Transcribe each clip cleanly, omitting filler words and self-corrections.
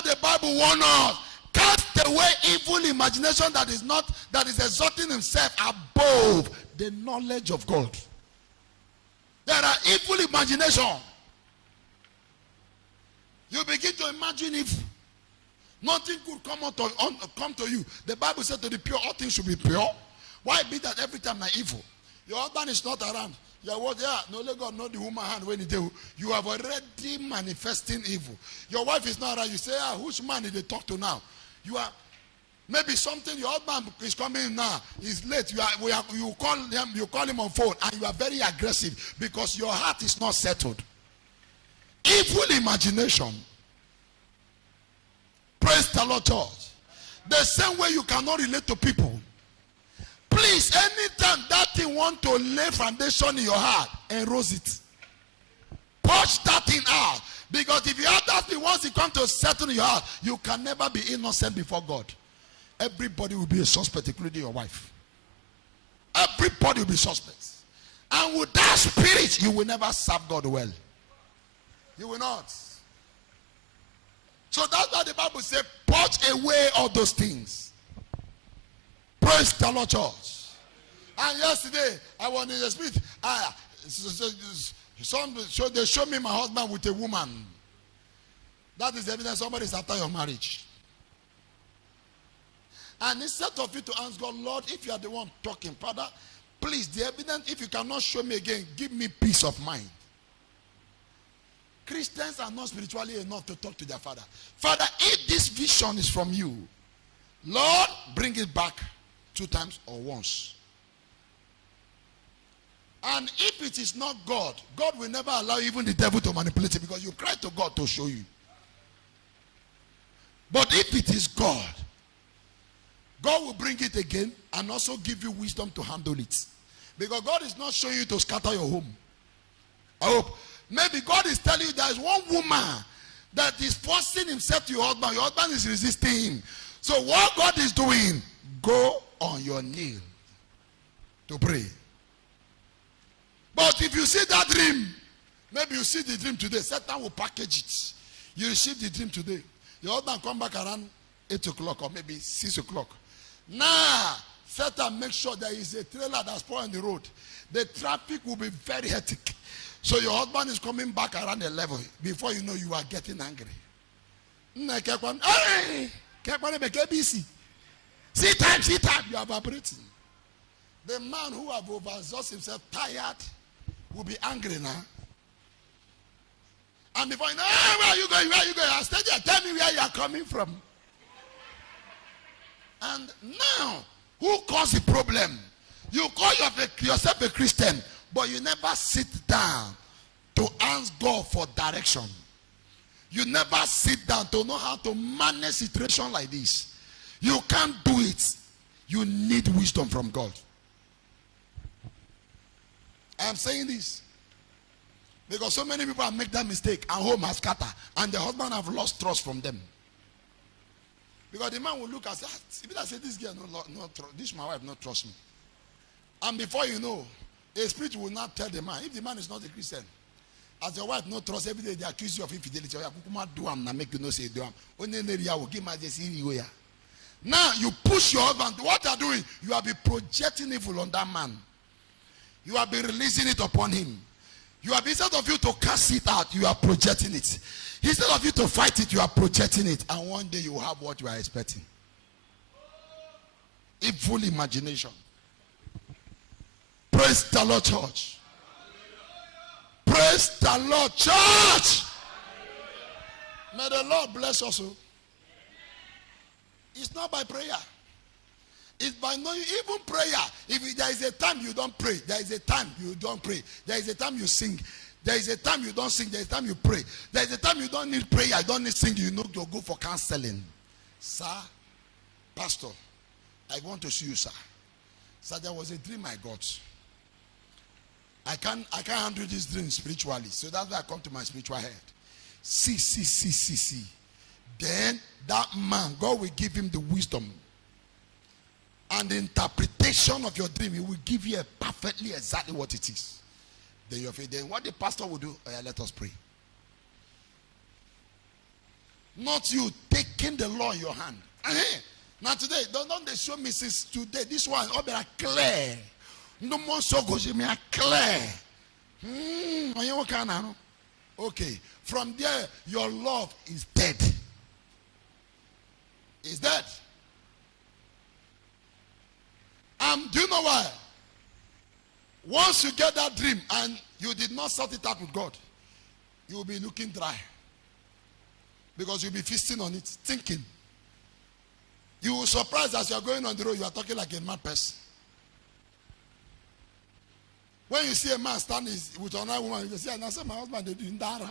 why the Bible warns us. Cast away evil imagination that is exalting himself above the knowledge of God. There are evil imagination. You begin to imagine if nothing could come to you. The Bible said to the pure, all things should be pure. Why be that every time like evil? Your husband is not around. Your word, no let God know the woman hand when he do. You have already manifesting evil. Your wife is not around. You say, which man did they talk to now? You are maybe something. Your husband is coming now. He's late. You call him on phone, and you are very aggressive because your heart is not settled. Evil imagination. Praise the Lord, church. The same way you cannot relate to people. Please, anytime that thing want to lay foundation in your heart, erode it. Push that thing out. Because if you have that thing, once it comes to settle in your heart, you can never be innocent before God. Everybody will be a suspect, including your wife. Everybody will be suspect. And with that spirit, you will never serve God well. You will not. So that's why the Bible says, purge away all those things. Praise the Lord, church. And yesterday, I was in the spirit. They showed me my husband with a woman. That is evidence somebody is after your marriage. And instead of you to ask God, Lord, if you are the one talking, Father, please, the evidence, if you cannot show me again, give me peace of mind. Christians are not spiritually enough to talk to their father. Father, if this vision is from you, Lord, bring it back 2 times or once. And if it is not God, God will never allow even the devil to manipulate it because you cry to God to show you. But if it is God, God will bring it again and also give you wisdom to handle it. Because God is not showing you to scatter your home. I hope. Maybe God is telling you there is one woman that is forcing himself to your husband. Your husband is resisting him. So what God is doing, go on your knee to pray. But if you see that dream, maybe you see the dream today, Satan will package it. You receive the dream today. Your husband come back around 8 o'clock or maybe 6 o'clock. Now, Satan makes sure there is a trailer that's pouring on the road. The traffic will be very hectic. So your husband is coming back around 11. Before you know, you are getting angry. See time, you are evaporating. The man who have overexhausted himself, tired, will be angry now. And before you know, where are you going? Where are you going? I stay there, tell me where you are coming from. And now, who caused the problem? You call yourself a Christian, but you never sit down to ask God for direction. You never sit down to know how to manage situation like this. You can't do it. You need wisdom from God. I am saying this because so many people have made that mistake and home has scattered and the husband have lost trust from them. Because the man will look and say, if I say this girl, this my wife not trust me. And before you know, a spirit will not tell the man. If the man is not a Christian, as your wife not trust, every day they accuse you of infidelity. Make you know say do am. Now you push your husband. What you are doing, you have been projecting evil on that man. You have been releasing it upon him. You have, instead of you to cast it out, you are projecting it. Instead of you to fight it, you are projecting it. And one day you will have what you are expecting. Evil imagination. Praise the Lord, church. Praise the Lord, church. May the Lord bless us. It's not by prayer. It's by knowing, even prayer. If there is a time you don't pray, there is a time you don't pray. There is a time you sing. There is a time you don't sing. There is a time you pray. There is a time you don't need prayer. You don't need singing. You know to go for counseling. Sir, pastor, I want to see you, sir. Sir, there was a dream I got. I can't handle this dream spiritually. So that's why I come to my spiritual head. See. Then that man, God will give him the wisdom. And the interpretation of your dream, he will give you perfectly exactly what it is. Then what the pastor will do, let us pray. Not you taking the law in your hand. Now today, don't they show Mrs. Today? This one, all be clear. No more so goes me clear. Okay. From there, your love is dead. Is dead. Do you know why? Once you get that dream and you did not sort it out with God, you will be looking dry. Because you'll be feasting on it, thinking. You will surprise as you are going on the road, you are talking like a mad person. When you see a man standing with another woman, you say, I said, my husband, they doing that.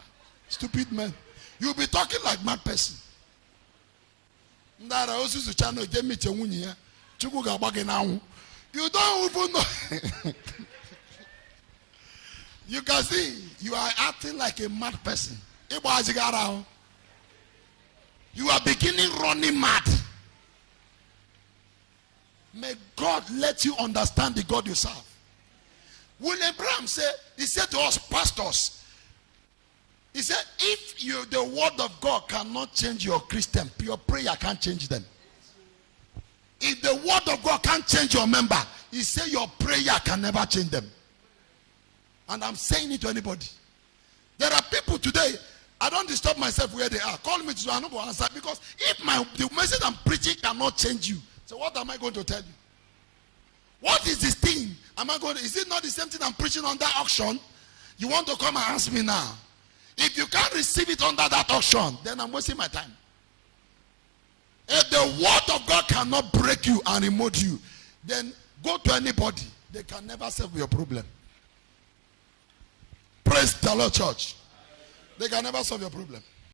Stupid man. You'll be talking like mad person. You don't even know. You can see, you are acting like a mad person. You are beginning running mad. May God let you understand the God you serve. William Branham said, he said to us pastors, he said, if the word of God cannot change your Christian, your prayer can't change them. If the word of God can't change your member, he said your prayer can never change them. And I'm saying it to anybody. There are people today, I don't disturb myself where they are. Call me to I don't go answer, because if the message I'm preaching cannot change you, so what am I going to tell you? What is this thing? Is it not the same thing I'm preaching on that auction? You want to come and ask me now? If you can't receive it under that auction, then I'm wasting my time. If the word of God cannot break you and remote you, then go to anybody. They can never solve your problem. Praise the Lord, church. They can never solve your problem.